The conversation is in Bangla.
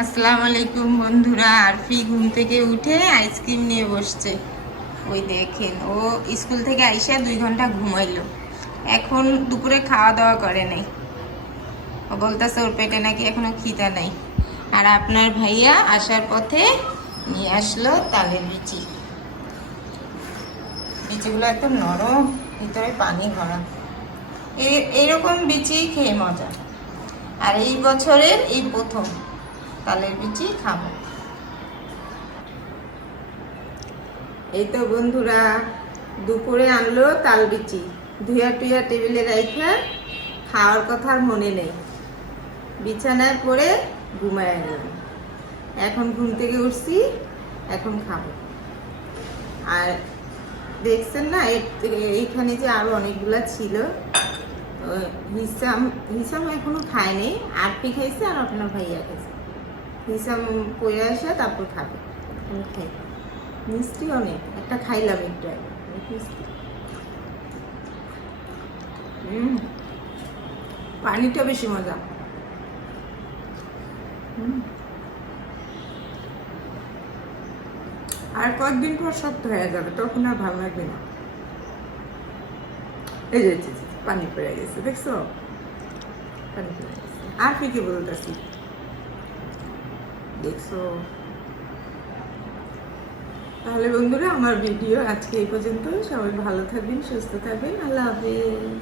আসসালামু আলাইকুম বন্ধুরা। আরফি ঘুম থেকে উঠে আইসক্রিম নিয়ে বসছে। ওই দেখেন, ও স্কুল থেকে আইসা 2 ঘন্টা ঘুমাইলো, এখন দুপুরে খাওয়া দাওয়া করে নাই। ও বলতেছে ওর পেটে নাকি এখনো খিদা নাই। আর আপনার ভাইয়া আসার পথে নিয়ে আসলো তালের বিচি। বিচিগুলো একদম নরম, ভিতরে পানি ভরা। এইরকম বিচি খেয়ে মজা। আর এই বছরের এই প্রথম তালের বিচি খাবো। এই তো বন্ধুরা, দুপুরে আনলো তাল বিচি, ধুয়া টুয়া টেবিলে রাইখা খাওয়ার কথা আর মনে নেই, বিছানায় পড়ে ঘুমায় গেলাম। এখন ঘুম থেকে উঠছি, এখন খাবো। আর দেখছেন না, এইখানে যে আরো অনেকগুলা ছিল। হিসাম এখনো খায়নি, আরপি খাইছে আর আপনার ভাইয়া খাইছে। হিসাম পড়ে আসা তারপর খাবে। আমি খাই, মিষ্টি অনেক, একটা খাইলাম একটু আগে, অনেক মিষ্টি। পানিটা বেশি মজা। আর কয়েকদিন পর শক্ত হয়ে যাবে, তখন আর ভালো লাগবে না। এই যে পানি পড়ে গেছে, দেখছো? পানি পড়ে গেছে। আর কি বলতেছি, দেখছো? তাহলে বন্ধুরা, আমার ভিডিও আজকে এই পর্যন্ত। সবাই ভালো থাকবেন, সুস্থ থাকবেন। আল্লাহ হাফেজ।